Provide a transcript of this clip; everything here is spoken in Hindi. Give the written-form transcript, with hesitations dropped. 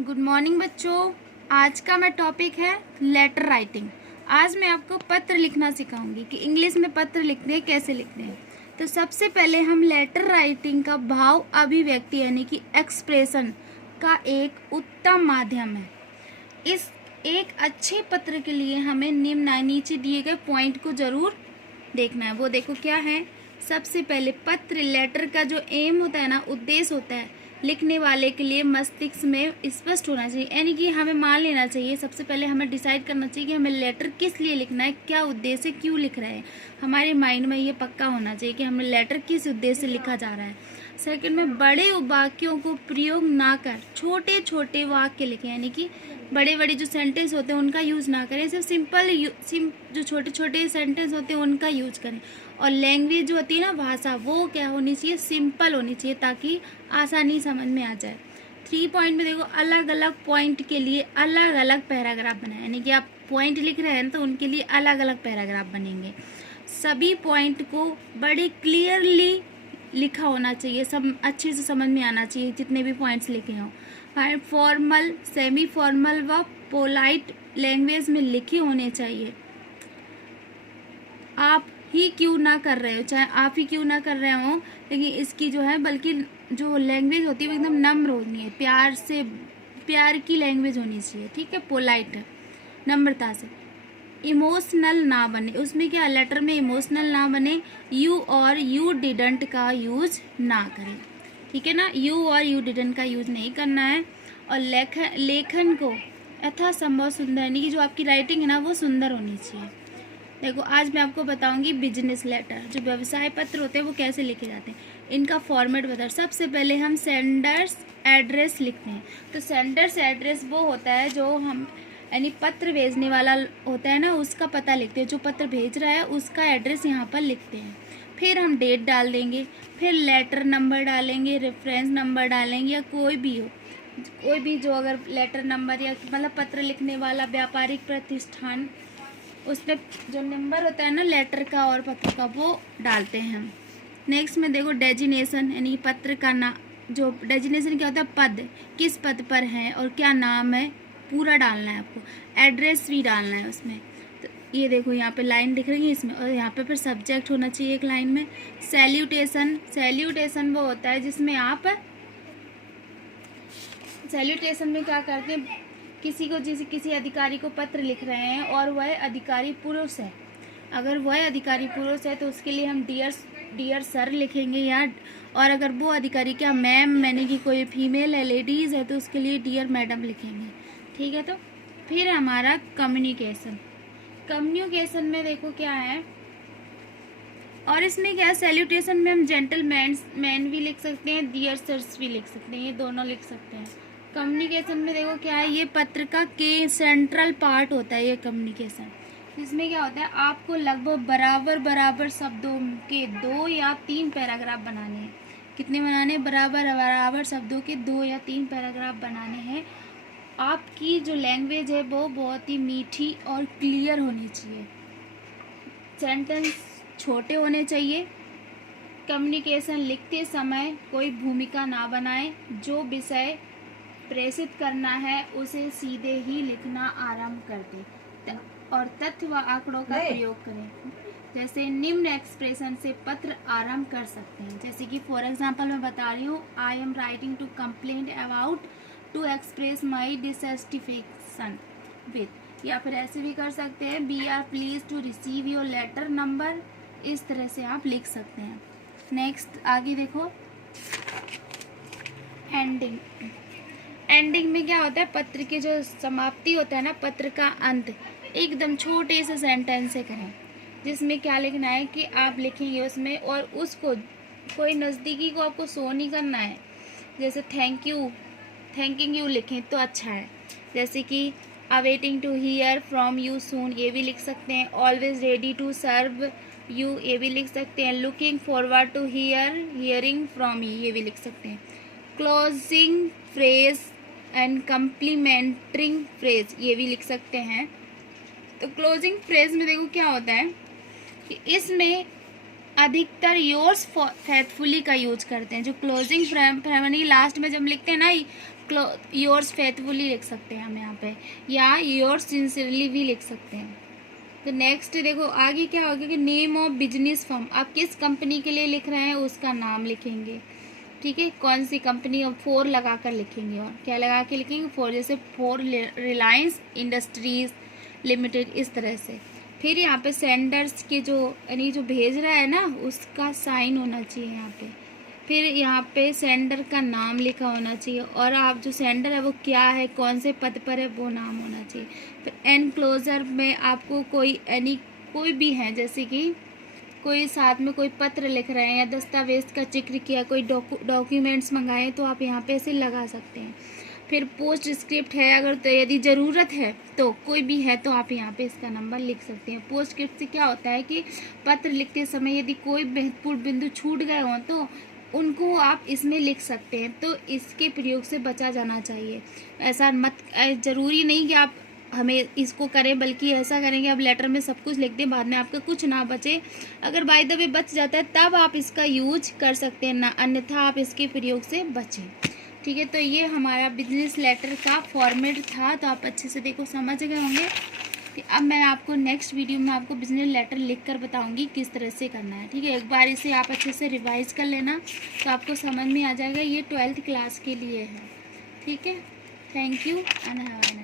गुड मॉर्निंग बच्चों। आज का मैं टॉपिक है लेटर राइटिंग। आज मैं आपको पत्र लिखना सिखाऊंगी कि इंग्लिश में पत्र लिखते हैं, कैसे लिखते हैं। तो सबसे पहले हम लेटर राइटिंग का भाव अभिव्यक्ति यानी कि एक्सप्रेशन का एक उत्तम माध्यम है। इस एक अच्छे पत्र के लिए हमें निम्न नीचे दिए गए पॉइंट को जरूर देखना है। वो देखो क्या है। सबसे पहले पत्र लेटर का जो एम होता है ना, उद्देश्य होता है, लिखने वाले के लिए मस्तिष्क में स्पष्ट होना चाहिए। यानी कि हमें मान लेना चाहिए, सबसे पहले हमें डिसाइड करना चाहिए कि हमें लेटर किस लिए लिखना है, क्या उद्देश्य है, क्यों लिख रहे हैं। हमारे माइंड में ये पक्का होना चाहिए कि हमें लेटर किस उद्देश्य से लिखा जा रहा है। सेकंड में बड़े वाक्यों को प्रयोग ना कर छोटे छोटे वाक्य लिखें, यानी कि बड़े बड़े जो सेंटेंस होते हैं उनका यूज़ ना करें, सिर्फ जो छोटे छोटे सेंटेंस होते हैं उनका यूज करें। और लैंग्वेज जो होती है ना, भाषा, वो क्या होनी चाहिए, सिंपल होनी चाहिए ताकि आसानी समझ में आ जाए। 3 पॉइंट में देखो, अलग अलग पॉइंट के लिए अलग अलग पैराग्राफ बनाए, यानी कि आप पॉइंट लिख रहे हैं तो उनके लिए अलग अलग पैराग्राफ बनेंगे। सभी पॉइंट को बड़े क्लियरली लिखा होना चाहिए, सब अच्छे से समझ में आना चाहिए जितने भी पॉइंट्स लिखे हों। फॉर्मल, सेमी फॉर्मल व पोलाइट लैंग्वेज में लिखे होने चाहिए। आप ही क्यों ना कर रहे हो, चाहे आप ही क्यों ना कर रहे हो, लेकिन इसकी जो है, बल्कि जो लैंग्वेज होती है वो एकदम नम्र होनी है, प्यार से, प्यार की लैंग्वेज होनी चाहिए, ठीक है, पोलाइट, नम्रता से। इमोशनल ना बने, उसमें क्या, लेटर में इमोशनल ना बने। यू और यू डिडंट का यूज ना करें, ठीक है ना, यू और यू डिडंट का यूज नहीं करना है। और लेखन को यथासंभव सुंदर, यानी कि जो आपकी राइटिंग है ना वो सुंदर होनी चाहिए। देखो, आज मैं आपको बताऊंगी बिजनेस लेटर, जो व्यवसाय पत्र होते हैं वो कैसे लिखे जाते हैं, इनका फॉर्मेट बता। सबसे पहले हम सेंडर्स एड्रेस लिखते हैं। तो सेंडर्स एड्रेस वो होता है जो हम, यानी पत्र भेजने वाला होता है ना, उसका पता लिखते हैं, जो पत्र भेज रहा है उसका एड्रेस यहाँ पर लिखते हैं। फिर हम डेट डाल देंगे, फिर लेटर नंबर डालेंगे, रेफरेंस नंबर डालेंगे, या कोई भी जो अगर लेटर नंबर या मतलब पत्र लिखने वाला व्यापारिक प्रतिष्ठान, उसमें जो नंबर होता है ना लेटर का और पत्र का, वो डालते हैं हम। नेक्स्ट में देखो डेजिनेशन, यानी पत्र का नाम, जो डेजिनेशन क्या होता है, पद, किस पद पर है और क्या नाम है, पूरा डालना है आपको। एड्रेस भी डालना है उसमें। तो ये देखो यहाँ पे लाइन दिख रही है इसमें, और यहाँ पे फिर सब्जेक्ट होना चाहिए एक लाइन में। सैल्यूटेशन वो होता है जिसमें आप, सैल्यूटेशन में क्या करते हैं, किसी अधिकारी को पत्र लिख रहे हैं और वह अधिकारी पुरुष है, अगर वह अधिकारी पुरुष है तो उसके लिए हम डियर सर लिखेंगे, या और अगर वो अधिकारी क्या मैम, यानी कि कोई फीमेल है, लेडीज़ है, तो उसके लिए डियर मैडम लिखेंगे, ठीक है। तो फिर हमारा कम्युनिकेशन में देखो क्या है, और इसमें क्या है, सैल्यूटेशन में हम मैन भी लिख सकते हैं, डियर सर्स भी लिख सकते हैं, ये दोनों लिख सकते हैं। कम्युनिकेशन में देखो क्या है, ये पत्र का के सेंट्रल पार्ट होता है ये कम्युनिकेशन। इसमें क्या होता है, आपको लगभग बराबर शब्दों के 2 या 3 पैराग्राफ बनाने हैं। कितने बनाने हैं, बराबर शब्दों के 2 या 3 पैराग्राफ बनाने हैं। आपकी जो लैंग्वेज है वो बहुत ही मीठी और क्लियर होनी चाहिए, सेंटेंस छोटे होने चाहिए। कम्युनिकेशन लिखते समय कोई भूमिका ना बनाए, जो विषय प्रेषित करना है उसे सीधे ही लिखना आरंभ कर दें, और तथ्य व आंकड़ों का प्रयोग करें। जैसे निम्न एक्सप्रेशन से पत्र आरंभ कर सकते हैं, जैसे कि फॉर एग्जांपल मैं बता रही हूँ, I am writing to complaint about to express my dissatisfaction with, या फिर ऐसे भी कर सकते हैं, we are please to receive your letter number. इस तरह से आप लिख सकते हैं। नेक्स्ट आगे देखो, एंडिंग में क्या होता है, पत्र की जो समाप्ति होता है ना, पत्र का अंत एकदम छोटे से सेंटेंस से करें, जिसमें क्या लिखना है कि आप लिखेंगे उसमें, और उसको कोई नज़दीकी को आपको शो नहीं करना है। जैसे थैंकिंग यू लिखें तो अच्छा है, जैसे कि awaiting to hear from you soon, ये भी लिख सकते हैं। Always ready to serve you, ये भी लिख सकते हैं। Looking forward to hearing from you, ये भी लिख सकते हैं। Closing phrase and complimentary phrase, ये भी लिख सकते हैं। तो क्लोजिंग फ्रेज में देखो क्या होता है कि इसमें अधिकतर योर्स फेथफुली का यूज करते हैं। जो क्लोजिंग फ्रेम लास्ट में जब लिखते हैं ना, योर्स फेथफुली लिख सकते हैं हम यहाँ पे, या योर्स सिंसियरली भी लिख सकते हैं। तो नेक्स्ट देखो आगे क्या होगा कि नेम ऑफ बिजनेस फर्म, आप किस कंपनी के लिए लिख रहे हैं उसका नाम लिखेंगे, ठीक है, कौन सी कंपनी, और फोर लगा कर लिखेंगे, और क्या लगा के लिखेंगे, फोर, जैसे फोर रिलायंस इंडस्ट्रीज लिमिटेड, इस तरह से। फिर यहाँ पे सेंडर्स के जो यानी जो भेज रहा है ना उसका साइन होना चाहिए यहाँ पे। फिर यहाँ पे सेंडर का नाम लिखा होना चाहिए, और आप जो सेंडर है वो क्या है, कौन से पद पर है, वो नाम होना चाहिए। फिर एनक्लोजर में आपको कोई भी है, जैसे कि कोई साथ में कोई पत्र लिख रहे हैं या दस्तावेज का जिक्र किया, कोई डॉक्यूमेंट्स मंगाए, तो आप यहाँ पे ऐसे लगा सकते हैं। फिर पोस्ट स्क्रिप्ट है, अगर तो यदि ज़रूरत है तो कोई भी है तो आप यहाँ पे इसका नंबर लिख सकते हैं। पोस्ट स्क्रिप्ट से क्या होता है कि पत्र लिखते समय यदि कोई महत्वपूर्ण बिंदु छूट गए हों तो उनको आप इसमें लिख सकते हैं, तो इसके प्रयोग से बचा जाना चाहिए। ऐसा मत, ज़रूरी नहीं कि आप हमें इसको करें, बल्कि ऐसा करेंगे आप लेटर में सब कुछ लिख दें, बाद में आपका कुछ ना बचे। अगर बाय द वे बच जाता है तब आप इसका यूज कर सकते हैं, ना अन्यथा आप इसके प्रयोग से बचें, ठीक है। तो ये हमारा बिजनेस लेटर का फॉर्मेट था, तो आप अच्छे से देखो समझ गए होंगे। अब मैं आपको नेक्स्ट वीडियो में आपको बिजनेस लेटर लिख कर बताऊंगी किस तरह से करना है, ठीक है। एक बार इसे आप अच्छे से रिवाइज कर लेना तो आपको समझ में आ जाएगा। ये 12th क्लास के लिए है, ठीक है। Thank you and have a nice day.